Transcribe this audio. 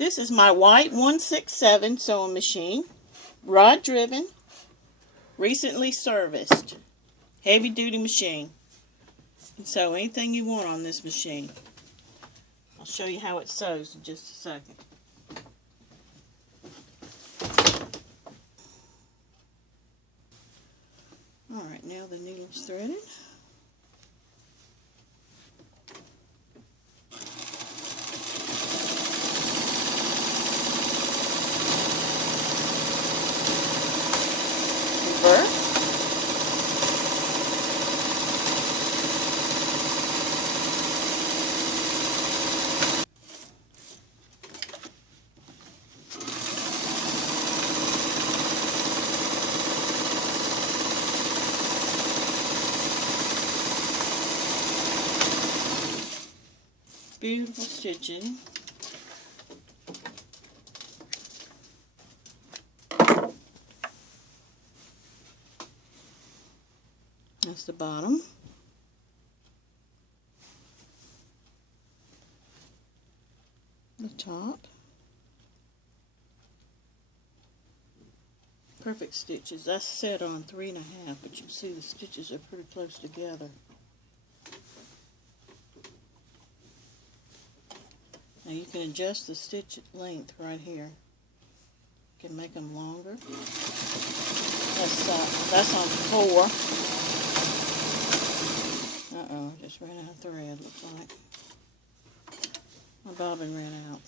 This is my white 167 sewing machine, rod driven, recently serviced, heavy duty machine. You can sew anything you want on this machine. I'll show you how it sews in just a second. Alright, now the needle's threaded. Reverse. Beautiful stitching. That's the bottom. The top. Perfect stitches. That's set on 3.5, but you can see the stitches are pretty close together. Now you can adjust the stitch length right here. You can make them longer. That's on 4. Uh-oh, just ran out of thread, looks like. My bobbin ran out.